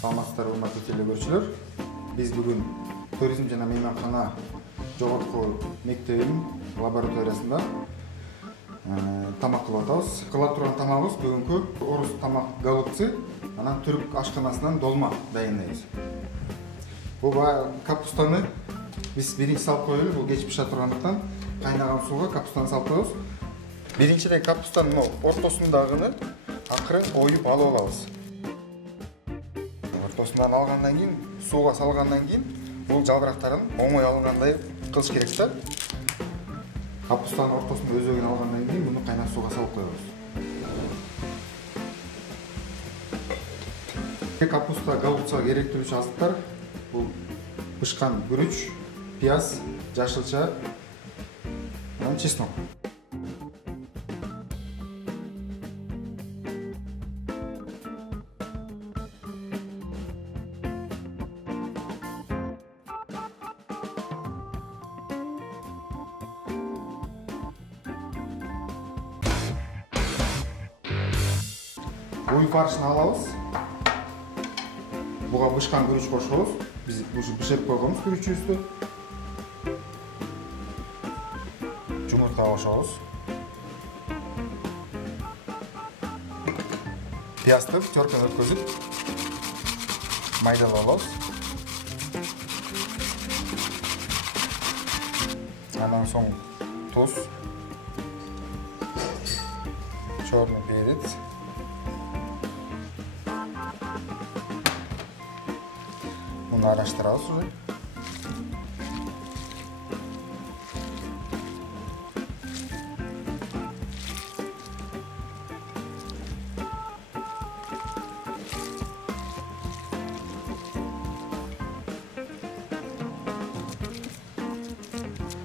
Саламатсыздар, урматтуу телекөрүүчүлөр. Биз бүгүн туризм жана мейманкана жогорку мектебинин лабораториясында тамак кылып атабыз. Кыла турган тамагыбыз бүгүнкү орус тамак голубцы, анан түрк ашканасынан долма даярдайбыз. Бул капустаны биз биринчи салып коелу, бул кеч пиша тургандыктан кайнаган сууга капустаны салып коебуз. Биринчиден капустанын ортосундагыны акырын оюп алып алабыз. Ортосунан алгандан кийин, сууга салгандан кийин, бул жалбырактарын оңой алынгандай кылыш керек да. Капустанын ортосунун өзөгүн алгандан кийин, буну кайнак сууга салып коебуз. Капуста голубцага керектүүлүүчү азыктар бул бышкан күрүч, пияз, жашылча, анан чеснок. Уй фаршын алабыз. Буга бышкан күрүч кошобуз. Биз бышырып койгонбуз күрүчүбүздү. Жумурта кошобуз. Пиязды теркадан өткөзүп майдалап алабыз. Андан соң туз, черный перец, bunu araştıralım уже.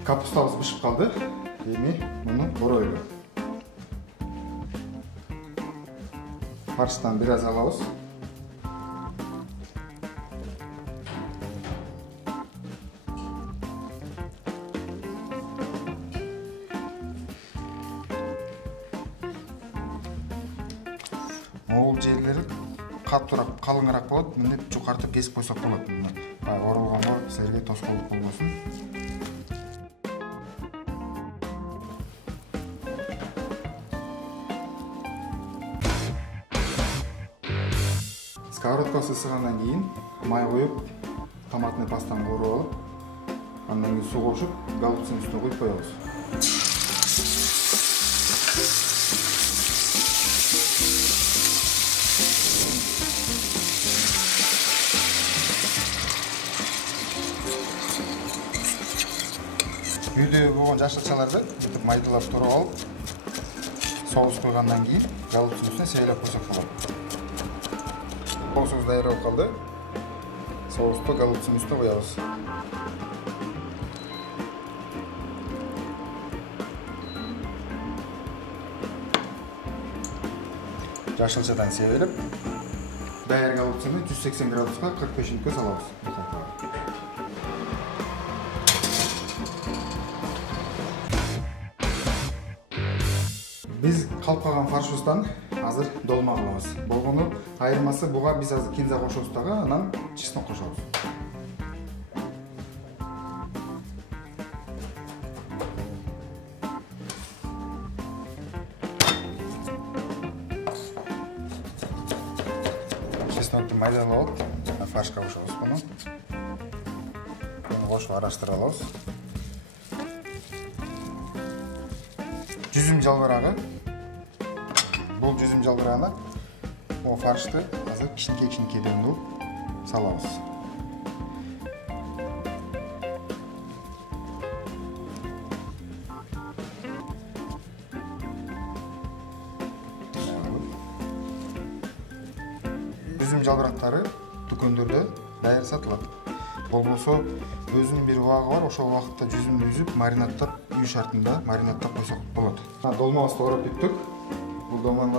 Kapustamız pişip kaldı. Endi bunu koroylu. Farştan biraz alabız. Ол жерлери каттуураак, калыңыраак болот. Мындай жукартып кесип койсок болот. Оролгонго силерге тоскоолдук болбосун. Сковородкасы ысыгандан кийин май коюп, томатный пастаны кууруп алып, андан кийин суу кошуп, голубцанын үстүнө куюп коебуз. Үйдө болгон жашылчаларды майдалап туруп алып, соус койгандан кийин голубцанын үстүнө себелеп койсок болот. Соусумуз даяр болуп калды. Соусту голубцанын үстүнө коебуз. Жашылчадан себелеп, даяр голубцаны 180 градуска 45 мүнөткө салабыз. Биз калпаган фаршыбыздан азыр долма кылабыз. Болгону айырмасы буга биз азыр кинза кошобуз дагы, анан чеснок кошобуз. Чеснокты майдалап алып, фаршка кошобуз буну. Буну кошуп араштыра алабыз. Жүзүм жалбырагы. Бул жүзүм жалбырагына о фаршты азыр кичинекей дөңгүлөп салабыз. Жүзүм жалбырактары дүкөндөрдө даяр сатылат. Болбосо өзүнүн бир убагы бар, ошол убакытта жүзүмдү үзүп, маринаттап, үй шартында маринаттап койсок болот. Долмабызды ороп бүттүк. Бул долманы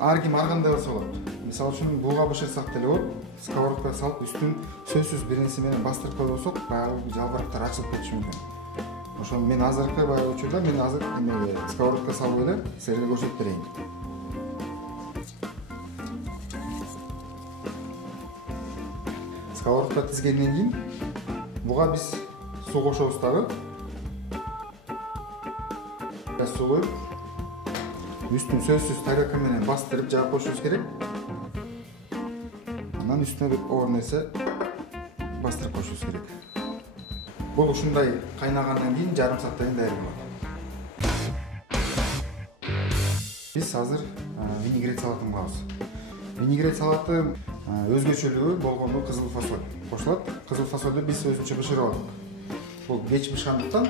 ар ким ар кандай болсо болот. Мисалы үчүн буга бышырсак деле болот. Сковородкага салып, үстүн сөзсүз бир нерсе менен бастырып койсок, баягы жалбырактар ачылып кетиши мүмкүн. Ошо мен азыркы баягы учурда мен азыр сковородкага салып эле силерге көрсөтүп берейин. Сковородка тизгенден кийин буга биз суу кошобуз дагы. Суу коюп, үстүн сөзсүз тарелка менен бастырып жаап коюшубуз керек. Анан үстүнө бир оор нерсе бастырып коюшубуз керек. Бул ушундай кайнагандан кийин жарым сааттан кийин даяр болот. Биз азыр винегрет салатын кылабыз. Винегрет салаты өзгөчөлүгү болгону кызыл фасоль кошулат. Кызыл фасолду биз өзүнчө бышырып алдык. Бул кеч бышкандыктан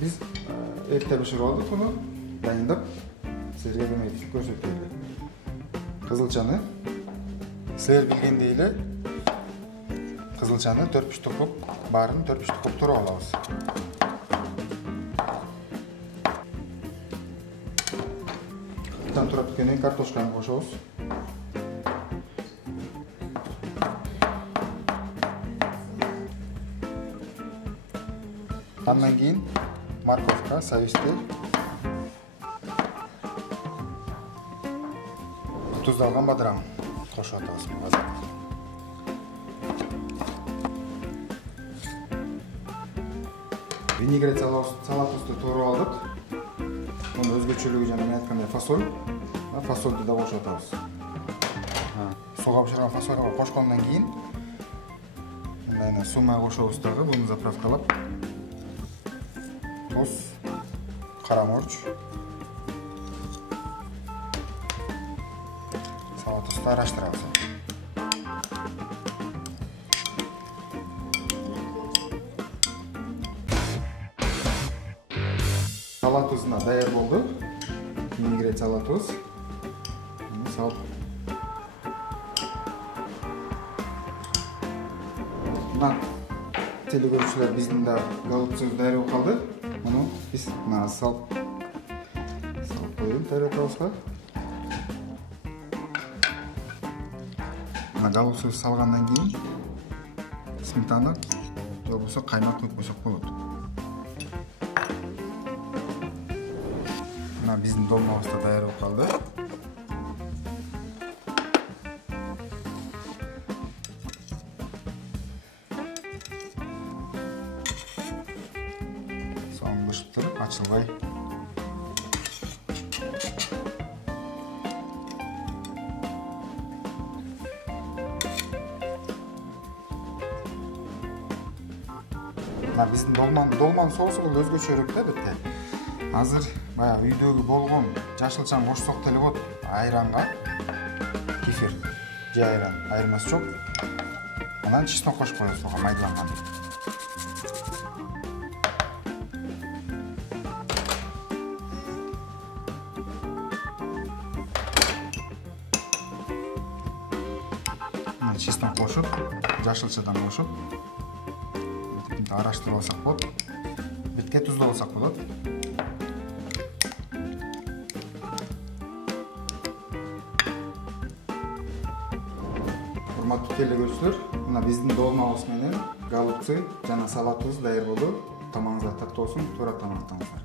биз эрте бышырып алдык, муну дайындап силерге көмөк көрсөтөлү. Кызылчаны силер билгендей эле кызылчаны 4-5 кылып, баарын 4-5 кылып туруп алабыз. Турап бүткөндөн кийин картошканы кошобуз. Андан кийин морковка, сабизди, туздалган бадыран кошуп атабыз буга. Винегрет салатыбызды тууруп алдык. Мунун өзгөчөлүгү жана мен айткандай фасоль. Фасолду да кошуп атабыз. Сууга бышырган фасольга кошкондон кийин мындай суу май кошобуз дагы, буну заправкалап. Туз, кара мурч, салатыбызды араштырабыз. Салатыбыз даяр болду. Винегрет салатыбыз. Муну салып. Мына телекөрүүчүлөр, биздин да голубцубуз даяр болуп калды. Муну биз салып коюп тарелкабызга. Мына голубцубуз салгандан кийин сметана же болбосо каймак куюп койсок болот. Мына биздин долмабыз да даяр болуп калды. Соң бышып туруп, ачылбай. Мына биздин долман соусу бул өзгөчөрөөк да бетте. Азыр баягы үйдөгү болгон жашылчан кошсок деле болот. Айранга кефир же айран айырмасы жок. Анан чеснок кошуп коебуз буга майдаланган. Мына чеснок кошуп, жашылчадан кошуп араштырып алсак болот. Бетке туздап алсак болот. Урматтуу телекөрүүчүлөр, мына биздин долмабыз менен голубцы жана салатыбыз даяр болду. Тамагыңызга таттуу болсун, туура тамактаныңыздар.